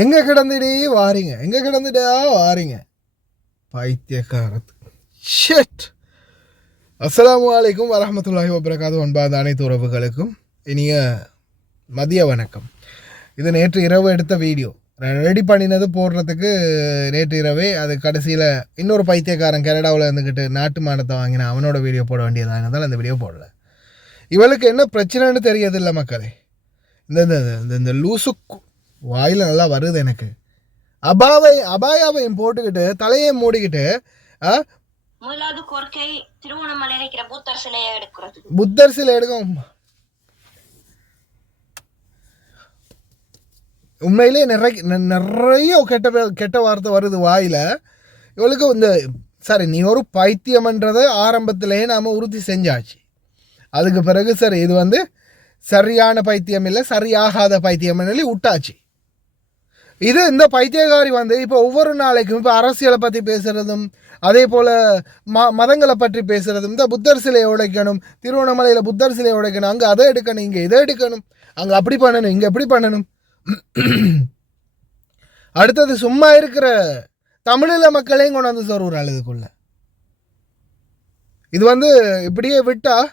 எங்கே கிடந்துடே வாரீங்க, எங்கே கிடந்துட்டா வாரீங்க பைத்தியக்காரத்து. ஷெட். அஸ்ஸலாமு அலைக்கும் வரஹ்மத்துல்லாஹி வபரகாத்துஹு. அன்பார்ந்த அனைத்து உறவுகளுக்கும் இனிய மதிய வணக்கம். இது நேற்று இரவு எடுத்த வீடியோ. ரெடி பண்ணினது போடுறதுக்கு நேற்று இரவே அது கடைசியில் இன்னொரு பைத்தியக்காரன் கனடாவில் இருந்துக்கிட்டு நாட்டு மானத்தை வாங்கின அவனோட வீடியோ போட வேண்டியதானதால் அந்த வீடியோ போடல. இவளுக்கு என்ன பிரச்சனைன்னு தெரியதில்லை மக்களே. இந்த இந்த லூசுக்கு வாயில் நல்லா வருது எனக்கு. அபாயாவையும் போட்டுக்கிட்டு தலையை மூடிக்கிட்டு முதலாவது கோரிக்கை திருவண்ணாமலை இருக்கிற புத்தர் சிலையை எடுக்கிறது. புத்தர் சிலை எடுக்கும். உண்மையிலே நிறைய கெட்ட வார்த்தை வருது வாயில். இவளுக்கு இந்த சரி நீ ஒரு பைத்தியம்ன்றதை ஆரம்பத்திலேயே நாம் உறுதி செஞ்சாச்சு. அதுக்கு பிறகு சரி இது சரியான பைத்தியம் இல்லை, சரியாகாத பைத்தியம் விட்டாச்சு. இது இந்த பைத்தியகாரி இப்போ ஒவ்வொரு நாளைக்கும் இப்போ அரசியலை பற்றி பேசுகிறதும் அதே போல் மதங்களை பற்றி பேசுகிறதும், இந்த புத்தர் சிலையை உடைக்கணும், திருவண்ணாமலையில் புத்தர் சிலையை உடைக்கணும், அங்கே அதை எடுக்கணும், இங்கே இதை எடுக்கணும், அங்கே அப்படி பண்ணணும், இங்கே எப்படி பண்ணணும். அடுத்தது சும்மா இருக்கிற தமிழில் மக்களையும் கொண்டாந்து சொல்கிறாள் இதுக்குள்ள. இது இப்படியே விட்டால்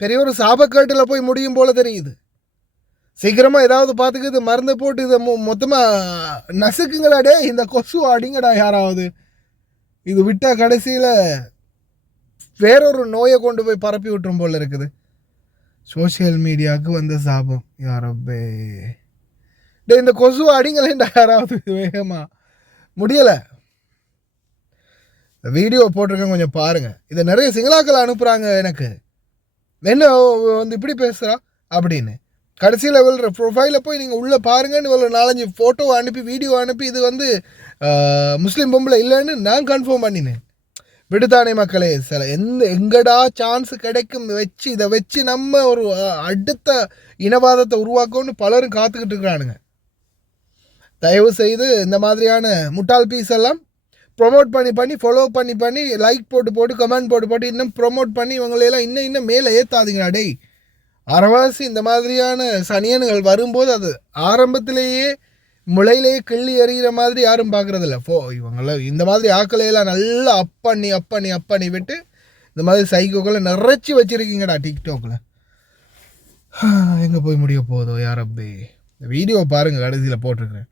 பெரிய ஒரு சாபக்கேட்டில் போய் முடியும் போல தெரியுது. சீக்கிரமாக ஏதாவது பார்த்துக்கு இது மருந்து போட்டு இதை மொத்தமாக நசுக்குங்களாடே, இந்த கொசு அடிங்கடா யாராவது. இது விட்டால் கடைசியில் வேறொரு நோயை கொண்டு போய் பரப்பி விட்டுரும் போல் இருக்குது. சோசியல் மீடியாவுக்கு வந்த சாபம் யாரப்பே. டே இந்த கொசு அடிங்களேண்டா யாராவது வேகமாக. முடியலை. வீடியோ போட்டிருக்கேன், கொஞ்சம் பாருங்கள். இதை நிறைய சிங்களாக்கள் அனுப்புகிறாங்க எனக்கு. என்ன இப்படி பேசுகிறா அப்படின்னு. கடைசியில் இவளோட ப்ரொஃபைலில் போய் நீங்கள் உள்ளே பாருங்கன்னு இவ்வளோ 4-5 ஃபோட்டோ அனுப்பி வீடியோ அனுப்பி இது முஸ்லீம் பொம்பளை இல்லைன்னு நான் கன்ஃபார்ம் பண்ணினேன். விடுதானே மக்களே, சில எங்கடா சான்ஸ் கிடைக்கும் இதை வச்சு நம்ம ஒரு அடுத்த இனவாதத்தை உருவாக்கணும்னு பலரும் காத்துக்கிட்டு இருக்கிறானுங்க. தயவு செய்து இந்த மாதிரியான முட்டாள் பீஸ் எல்லாம் ப்ரொமோட் பண்ணி ஃபாலோ பண்ணி லைக் போட்டு கமெண்ட் போட்டு இன்னும் ப்ரொமோட் பண்ணி இவங்களையெல்லாம் இன்னும் மேலே ஏற்றாதீங்களா டேய். அரைவாசி இந்த மாதிரியான சனியன்கள் வரும்போது அது ஆரம்பத்திலேயே முளையிலேயே கிள்ளி எறிகிற மாதிரி யாரும் பார்க்குறதில்ல. இவங்கள இந்த மாதிரி ஆக்களையெல்லாம் நல்லா அப்பண்ணி விட்டு இந்த மாதிரி சைக்கோக்களை நிறைச்சி வச்சுருக்கீங்கடா டிக்டாக்ல. எங்கே போய் முடிய போதோ யாரப்பே. இந்த வீடியோ பாருங்கள், கடைசியில் போட்டிருக்கிறேன்.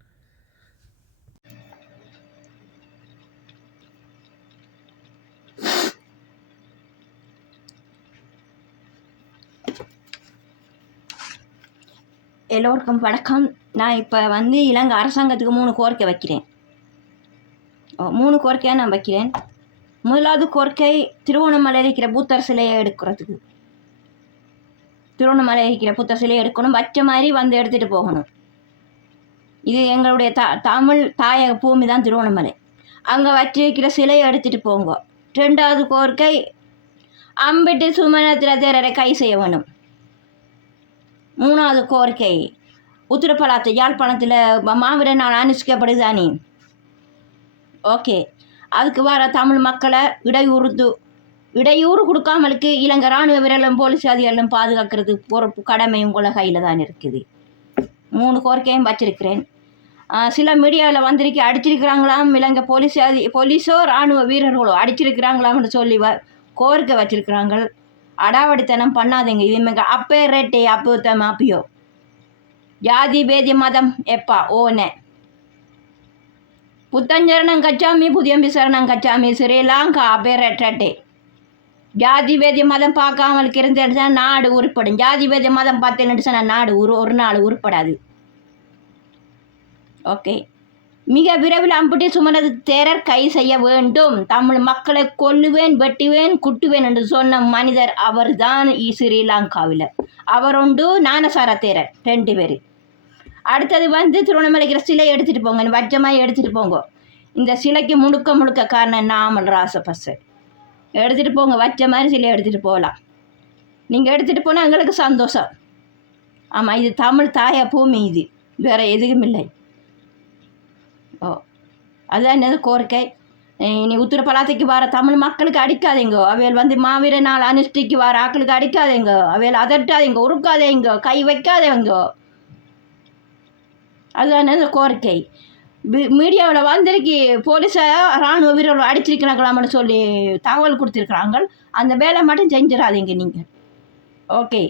எல்லோருக்கும் வணக்கம். நான் இப்போ இலங்கை அரசாங்கத்துக்கு 3 கோரிக்கை வைக்கிறேன். 3 கோரிக்கையாக நான் வைக்கிறேன். முதலாவது கோரிக்கை திருவண்ணாமலை இருக்கிற புத்தர் சிலையை எடுக்கிறதுக்கு. திருவண்ணாமலை இருக்கிற புத்தர் சிலையை எடுக்கணும், வச்ச மாதிரி எடுத்துகிட்டு போகணும். இது எங்களுடைய தமிழ் தாயக பூமி தான் திருவண்ணாமலை. அங்கே வச்சிருக்கிற சிலையை எடுத்துகிட்டு போங்க. 2வது கோரிக்கை அம்பிட்டு சுமணத்தில் தேரரை கை செய்ய வேணும். 3வது கோரிக்கை உத்திரப்பலாத்து யாழ்ப்பாணத்தில் மாவீர நாள் அனுஷ்டிக்கப்படுதானே. ஓகே, அதுக்கு வர தமிழ் மக்களை இடையூறு கொடுக்காமலுக்கு இலங்கை இராணுவ வீரர்களும் போலீஸ் அதிகாரிகளும் பாதுகாக்கிறது பொறுப்பு கடமை உங்களை கையில் தான் இருக்குது. 3 கோரிக்கையும் வச்சிருக்கிறேன். சில மீடியாவில் அடிச்சிருக்கிறாங்களாம், இலங்கை போலீஸோ இராணுவ வீரர்களோ அடிச்சிருக்கிறாங்களாம்னு சொல்லி கோரிக்கை வச்சிருக்கிறாங்க. அடாவடித்தனம் பண்ணாதீங்க. இது அப்பே ரேட்டே அப்போ ஜாதி பேதி மதம் எப்பா ஓனே புத்தஞ்சரணம் கச்சாமி புதியம்பி சரணம் கச்சாமி ஸ்ரீலங்கா அப்பே ரேட்டே. ஜாதி பேதி மதம் பார்க்காமல் இருந்துச்சா நாடு உருப்படும். ஜாதி பேதி மதம் பார்த்தேன்னு நாடு ஒரு நாள் உருப்படாது. ஓகே, மிக விரைவில் அம்புட்டி சுமனது தேரர் கை செய்ய வேண்டும். தமிழ் மக்களை கொல்லுவேன், வெட்டுவேன், குட்டுவேன் என்று சொன்ன மனிதர் அவர் தான் ஸ்ரீலங்காவில். அவர் உண்டு, ஞானசார தேரர் 2 பேர். அடுத்தது திருவண்ணாமலைக்கிற சிலை எடுத்துகிட்டு போங்க, வச்சமாக எடுத்துகிட்டு போங்க. இந்த சிலைக்கு முழுக்க காரணம் நாமல் ராசபசர். எடுத்துகிட்டு போங்க, வச்ச மாதிரி சிலை எடுத்துகிட்டு போகலாம். நீங்கள் எடுத்துகிட்டு போனால் எங்களுக்கு சந்தோஷம். ஆமாம், இது தமிழ் தாய பூமி, இது வேறு எதுவும் இல்லை. அதுதான் என்னது கோரிக்கை. இனி உத்திரப்பலாத்தைக்கு வர தமிழ் மக்களுக்கு அடிக்காதீங்க. அவையில் மாவீர நாள் அனுஷ்டிக்கு வர ஆக்களுக்கு அடிக்காதீங்க. அவையில் அதட்டாதீங்க, உருக்காதீங்க, கை வைக்காதீங்க. அதுதான் இந்த கோரிக்கை. மீடியாவில் வந்திருக்கு போலீஸை இராணுவ வீரர்கள் அடிச்சிருக்கிறாங்களாம்னு சொல்லி தகவல் கொடுத்துருக்குறாங்க. அந்த வேலை மட்டும் செஞ்சிடாதீங்க நீங்கள். ஓகே,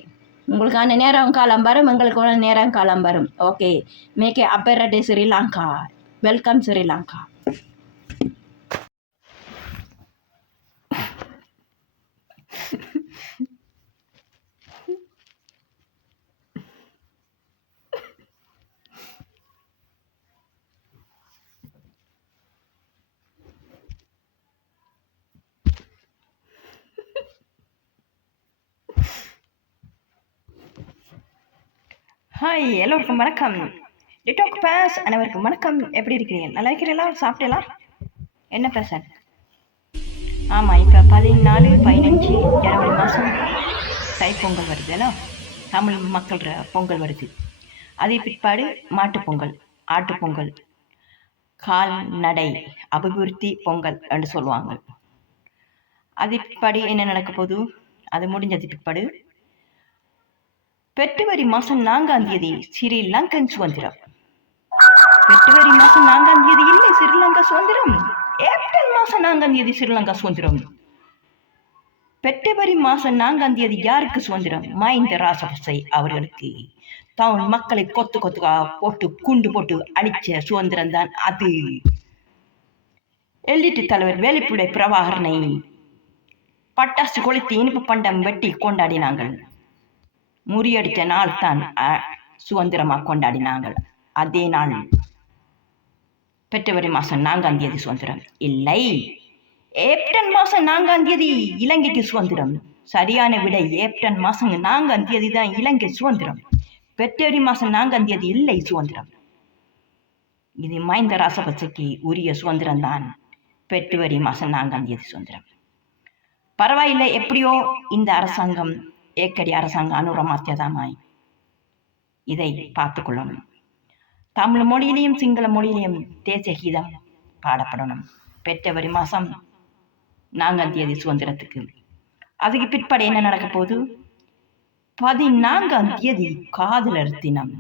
உங்களுக்கான நேரம் காலம் வரும், எங்களுக்கான நேரம் காலம் வரும். ஓகே, மேக் ஏ அப்பரேட் ஸ்ரீலங்கா. வெல்கம் ஸ்ரீலங்கா. ஹாய், எல்லோருக்கும் வணக்கம். டிடாக் பேஸ் அனைவருக்கும் வணக்கம். எப்படி இருக்கிறீங்க? நல்லா இருக்கிறீங்களா? சாப்பிட்டீங்களா? என்ன பேச? ஆமாம், இப்போ 14, 15 ஜனவரி மாதம் தைப்பொங்கல் வருதுல்ல, தமிழ் மக்கள் பொங்கல் வருது. அதே பிற்பாடு மாட்டுப்பொங்கல், ஆட்டுப்பொங்கல், கால்நடை அபிவிருத்தி பொங்கல் என்று சொல்லுவாங்க. அது பிற்பாடு என்ன நடக்க போகுது? அது முடிஞ்சது பிற்பாடு பிப்ரவரி மாதம் 4ஆம் தேதி ஸ்ரீலங்கன் சுதந்திரம். பிப்ரவரி மாதம் 4ஆம் தேதி இல்லை ஸ்ரீலங்கா சுதந்திரம். ஏப்ரல் மாதம் 4ஆம் தேதி ஸ்ரீலங்கா சுதந்திரம். பிப்ரவரி மாதம் 4ஆம் தேதி யாருக்கு சுதந்திரம்? மஹிந்த ராஜபக்சே அவர்களுக்கு. தமிழ் மக்களை கொத்து கொத்துக்கா போட்டு குண்டு போட்டு அழிச்ச சுதந்திரம் தான் அது. எல்லிட்டு தலைவர் வேலுப்பிள்ளை பிரபாகரனை பட்டாசு கொளுத்தி இனிப்பு பண்டம் வெட்டி கொண்டாடினாங்கள். முறியடித்த நாள் தான் சுதந்திரமாக கொண்டாடினாங்கள். அதே நாள் பிப்ரவரி மாதம் 4ஆம் தேதி சுதந்திரம் இல்லை, ஏப்ரல் மாதம் 4ஆம் தேதி இலங்கைக்கு சுதந்திரம். சரியான விடை, ஏப்ரல் மாதம் 4ஆம் தேதி தான் இலங்கை சுதந்திரம். பிப்ரவரி மாதம் 4ஆம் தேதி இல்லை சுதந்திரம். இது மஹிந்த ராஜபக்சேக்கு உரிய சுதந்திரம் தான். பிப்ரவரி மாதம் 4ஆம் தேதி சுதந்திரம். பரவாயில்லை, எப்படியோ இந்த அரசாங்கம் ஏக்கடி அரசாங்கம் அனுரமாத்தியதாமாய் இதை பார்த்து கொள்ளணும். தமிழ் மொழியிலையும் சிங்கள மொழியிலையும் தேசிய கீதம் பாடப்படணும். பிப்ரவரி மாதம் 4ஆம் தேதி சுதந்திரத்துக்கு. அதுக்கு பிற்பாடு என்ன நடக்க போகுது? 14ஆம் தேதி காதலர் தினம்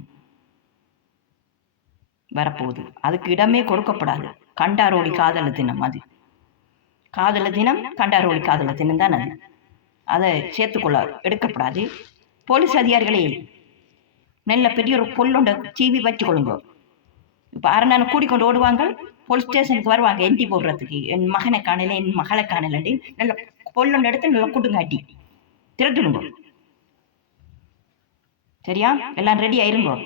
வரப்போகுது. அதுக்கு இடமே கொடுக்கப்படாது. கண்டாரோடி காதலர் தினம். அது காதலர் தினம், கண்டாரோடி காதலர் தினம் தான். அது அதை சேர்த்துக்கொள்ள எடுக்கப்படாது. போலீஸ் அதிகாரிகளே, நல்ல பெரிய ஒரு பொல்லுண்ட சீவி வச்சு கொள்ளுங்க. இப்போ அரணான கூட்டிக்கொண்டு ஓடுவாங்க, போலீஸ் ஸ்டேஷனுக்கு வருவாங்க என்டி போடுறதுக்கு. என் மகனை காணல, என் மகளை காணலன்னு நல்ல பொல்லுண்ட எடுத்து நல்லா கூட்டுங்காட்டி திரட்டுடுங்க. சரியா? எல்லாம் ரெடி ஆயிருங்கோ.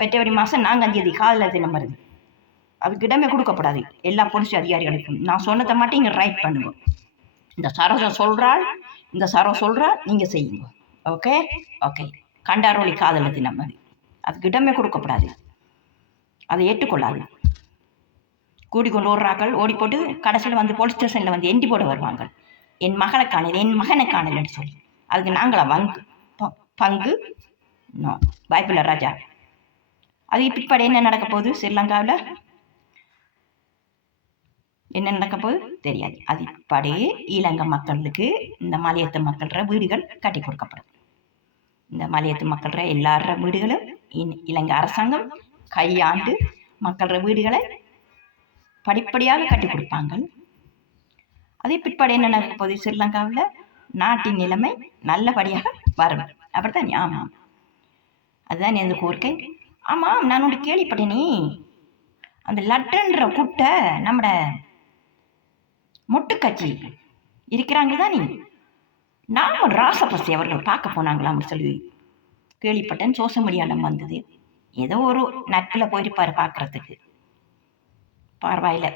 பிப்ரவரி மாதம் 4ஆம் தேதி காதலர் தினம் வருது. அதுக்கு இடமே கொடுக்கப்படாது எல்லா போலீஸ் அதிகாரிகளுக்கும். நான் சொன்னதை மட்டும் இங்கே ரைட் பண்ணுங்க. இந்த சரோஜா சொல்றாள், இந்த சரோ சொல்றா, நீங்க செய்யுங்க. Okay okay. கண்டாரோலி காதலர் தினம் அது. அதுக்கு இடமே கொடுக்கப்படாது. அதை ஏற்றுக்கொள்ளாது. கூடிக்கொண்டு ஓடுறாக்கள், ஓடி போட்டு கடைசியில் வந்து போலீஸ் ஸ்டேஷனில் வந்து எண்டி போட வருவாங்க. என் மகளை காணல, என் மகனை காணலன்னு சொல்லி. அதுக்கு நாங்களா பங்கு? நோ, வாய்ப்பில்லை ராஜா. அது பிற்பாடு என்ன நடக்க போகுது? ஸ்ரீலங்காவில் என்ன நடக்க போகுது தெரியாது. அது பிற்பாடு இலங்கை மக்களுக்கு இந்த மலையத்து மக்கள்ற வீடுகள் கட்டி கொடுக்கப்படும். இந்த மலையத்து மக்கள்ற எல்லார வீடுகளும் இலங்கை அரசாங்கம் கையாண்டு மக்கள்ற வீடுகளை படிப்படியாக கட்டி கொடுப்பாங்க. அதே பிற்பாடு என்ன நடக்க போகுது? ஸ்ரீலங்காவில் நாட்டின் நிலைமை நல்லபடியாக வரும். அப்படித்தான். ஆமாம், அதுதான் எந்த கோரிக்கை. ஆமாம், நான் ஒன்று கேள்விப்பட்டேனே, அந்த லட்டன்ற குட்டை நம்மட மொட்டு கட்சி இருக்கிறாங்க தானே, நாம ராசபக்சே அவர்கள் பார்க்க போனாங்களாம்னு சொல்லி கேள்விப்பட்டேன். சோசியல் மீடியாவில் வந்தது. ஏதோ ஒரு நட்பில் போயிருப்பாரு பார்க்கறதுக்கு. பரவாயில்ல,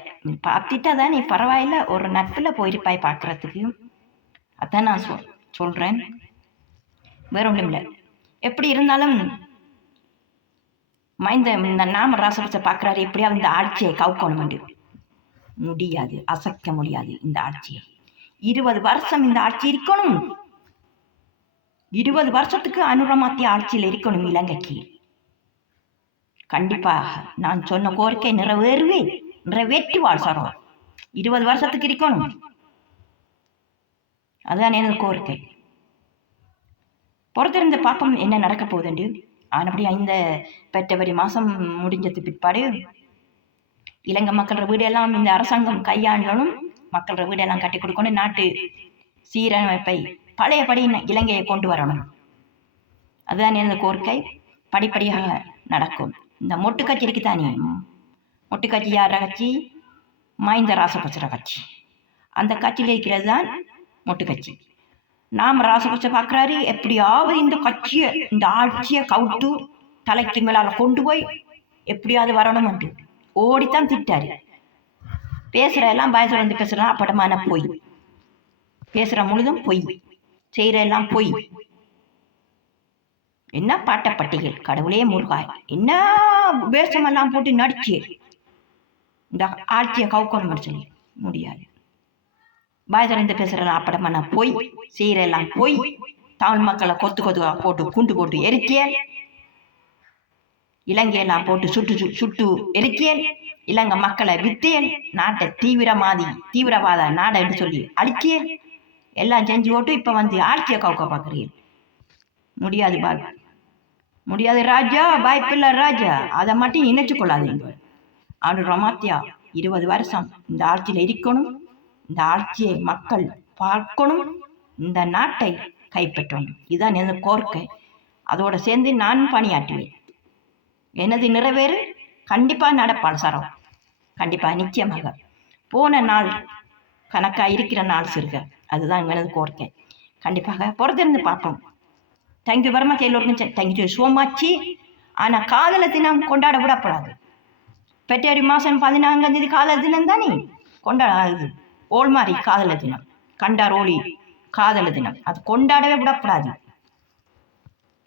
பார்த்துட்டா தானே பரவாயில்ல, ஒரு நட்பில் போயிருப்பாய் பார்க்கறதுக்கு. அதான் நான் சொல்றேன், வேற ஒன்றும் இல்லை. எப்படி இருந்தாலும் இந்த நாம ராசபக்சே பார்க்குறாரு, எப்படியாவது இந்த ஆட்சியை கவுக்கணும். முடியாது, அசைக்க முடியாது இந்த ஆட்சியை. 20 வருஷம் இந்த ஆட்சி இருக்கணும். 20 வருஷத்துக்கு அனுரமாத்திய ஆட்சியில் இருக்கணும் இலங்கைக்கு. கண்டிப்பாக நான் சொன்ன கோரிக்கை நிறைவேற்றுவாள் சரோ. 20 வருஷத்துக்கு இருக்கணும். அதுதான் எனது கோரிக்கை. பொறுத்திருந்த பாப்பம் என்ன நடக்க போகுதுண்டு. ஆனபடியா இந்த பெற்றவரி மாதம் முடிஞ்சது பிற்பாடு இலங்கை மக்களோட வீடெல்லாம் இந்த அரசாங்கம் கையாண்டணும், மக்களோட வீடெல்லாம் கட்டி கொடுக்கணும், நாட்டு சீரமைப்பை பழையபடி இலங்கையை கொண்டு வரணும். அதுதான் எனது கோரிக்கை. படிப்படியாக நடக்கும். இந்த மொட்டு கட்சி இருக்குதானே, மொட்டு கட்சி யார கட்சி? மஹிந்த ராசபக்ச கட்சி. அந்த கட்சியில் இருக்கிறது தான் மொட்டு கட்சி. நாம் ராசபக்ச பார்க்குறாரு எப்படியாவது இந்த கட்சியை, இந்த ஆட்சியை கவுட்டு தலைக்கு மேலால கொண்டு போய் எப்படியாவது வரணும் என்று ஓடித்தான் திட்டாரு. பேசுகிற எல்லாம் பயசுர வந்து பேசுகிறான் அப்படமான பொய், பேசுகிற முழுதும் பொய், செய்கிற எல்லாம் பொய். என்ன பாட்டப்பட்டிகள், கடவுளே முருகாய், என்ன வேஷமெல்லாம் போட்டு நடிச்சு இந்த ஆட்சியை கவுக்கணும் சொல்லி முடியாது. பாய்தறிந்து பேசுறலாம் அப்படமான பொய், செய்யறெல்லாம் பொய். தமிழ் மக்களை கொத்து கொத்து போட்டு குண்டு போட்டு எரிக்கியல், இலங்கையெல்லாம் போட்டு சுட்டு எரிக்கியல், இலங்கை மக்களை வித்தியல், நாட்டை தீவிரவாத நாடை என்று சொல்லி அழிக்கியல், எல்லாம் செஞ்சு போட்டு இப்ப வந்து ஆட்சியை கவுக்க பார்க்குறீங்க. முடியாது பாய், முடியாது ராஜா, வாய்ப்பில்லை ராஜா. அதை மட்டும் நினைச்சு கொள்ளாதீங்க. ஆண்டு ரமாத்தியா 20 வருஷம் இந்த ஆட்சியில் இருக்கணும், இந்த ஆட்சியை மக்கள் பார்க்கணும், இந்த நாட்டை கைப்பற்றணும். இதுதான் எனது கோரிக்கை. அதோடு சேர்ந்து நான் பணியாற்றுவேன். எனது நிறைவேறு கண்டிப்பாக நடப்பாள் சரம், கண்டிப்பாக நிச்சயமாக. போன நாள் கணக்காக இருக்கிற நாள் சிறுக, அதுதான் எனது கோரிக்கை. கண்டிப்பாக பொறுத்திருந்து பார்ப்போம். தேங்க்யூ வெரி மச் எல்லோருக்கும். Thank you so much. ஆனால் காதல தினம் கொண்டாட விடப்படாது. பெற்றேரி மாதம் 14ஆம் தேதி காதல தினம் தானே கொண்டாடாது. ஓல்மாரி காதல தினம், கண்டார் ஓலி காதல தினம், அது கொண்டாடவே விடப்படாது.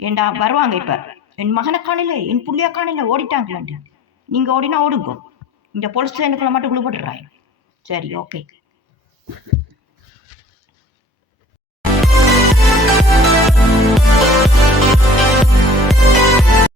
ஏண்டா வருவாங்க இப்போ, என் மகனை காணல, என் புள்ளைய காணல, ஓடிட்டாங்களாண்டு. நீங்கள் ஓடினா ஓடுங்க, இந்த போலீஸ் ஸ்டேஷனுக்குள்ள மட்டும் குழு போட்டுடுறாங்க. சரி, ஓகே.